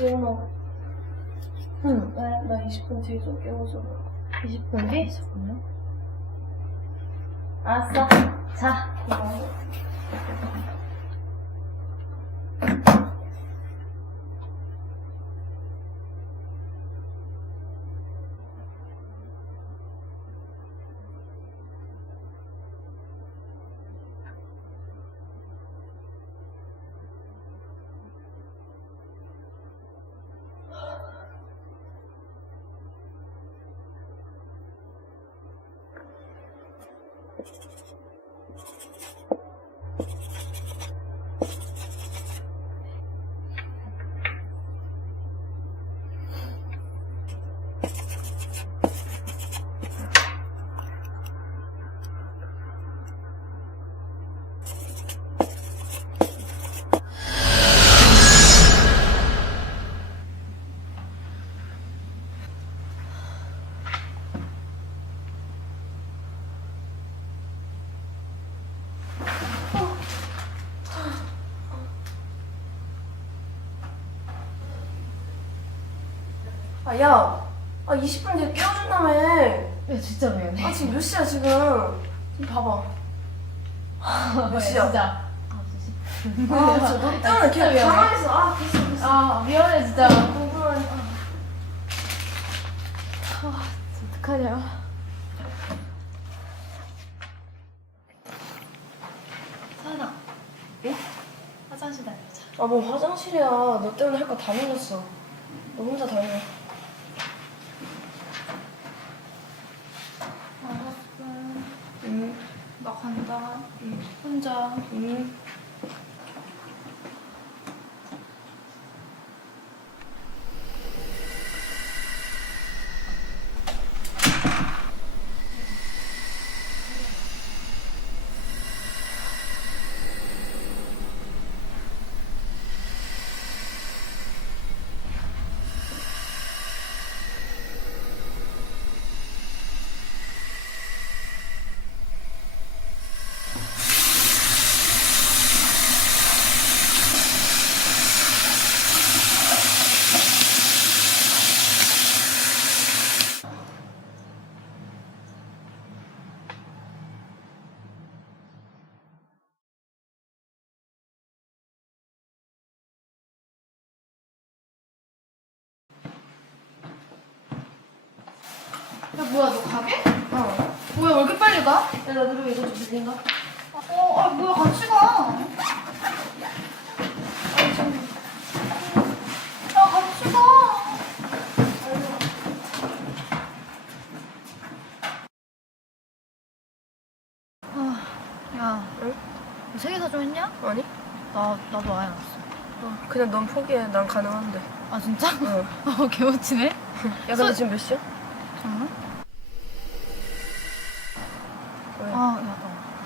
예은아, 응. 왜? 나 20분 뒤에 좀 깨워줘봐. 20분 뒤? 잠깐만. 알았어. 자. 고마워. 아, 야. 아, 20분 뒤에 깨워준다며. 야, 진짜 미안해. 아, 지금 몇 시야, 지금? 지금 봐봐. 몇 시야? 진짜. 아, 진짜 너 때문에 진짜 그냥 미안해. 가만히 있어. 아, 됐어. 아, 미안해, 진짜. 궁금해. 어떡하냐. 서연아. 응? 화장실 다녀오자. 아, 뭐 화장실이야. 너 때문에 할 거 다 밀렸어. 너 혼자 다녀. 알았어. 응. 나 간다. 응. 혼자. 응. 야, 뭐야, 너 가게? 어. 뭐야, 왜 이렇게 빨리 가? 야, 나 그리고 이거 좀 빌린다. 뭐야, 같이 가. 야, 같이 가. 야, 응? 너 세계사 좀 했냐? 아니? 나도 아예 안 했어. 그냥 넌 포기해. 난 가능한데. 아, 진짜? 응. 개웃치네. 야, 근데 지금 몇 시야? 잠깐만. 왜? 야, 나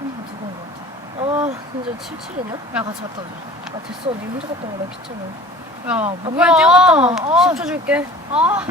핸드폰 두고 온 것 같아. 아, 진짜 77이냐? 야, 같이 갔다 오자. 아, 됐어. 니 혼자 갔다 와. 나 귀찮아. 야, 아, 뭐야. 빨리 뛰어갔다 와. 아, 10초 줄게. 아,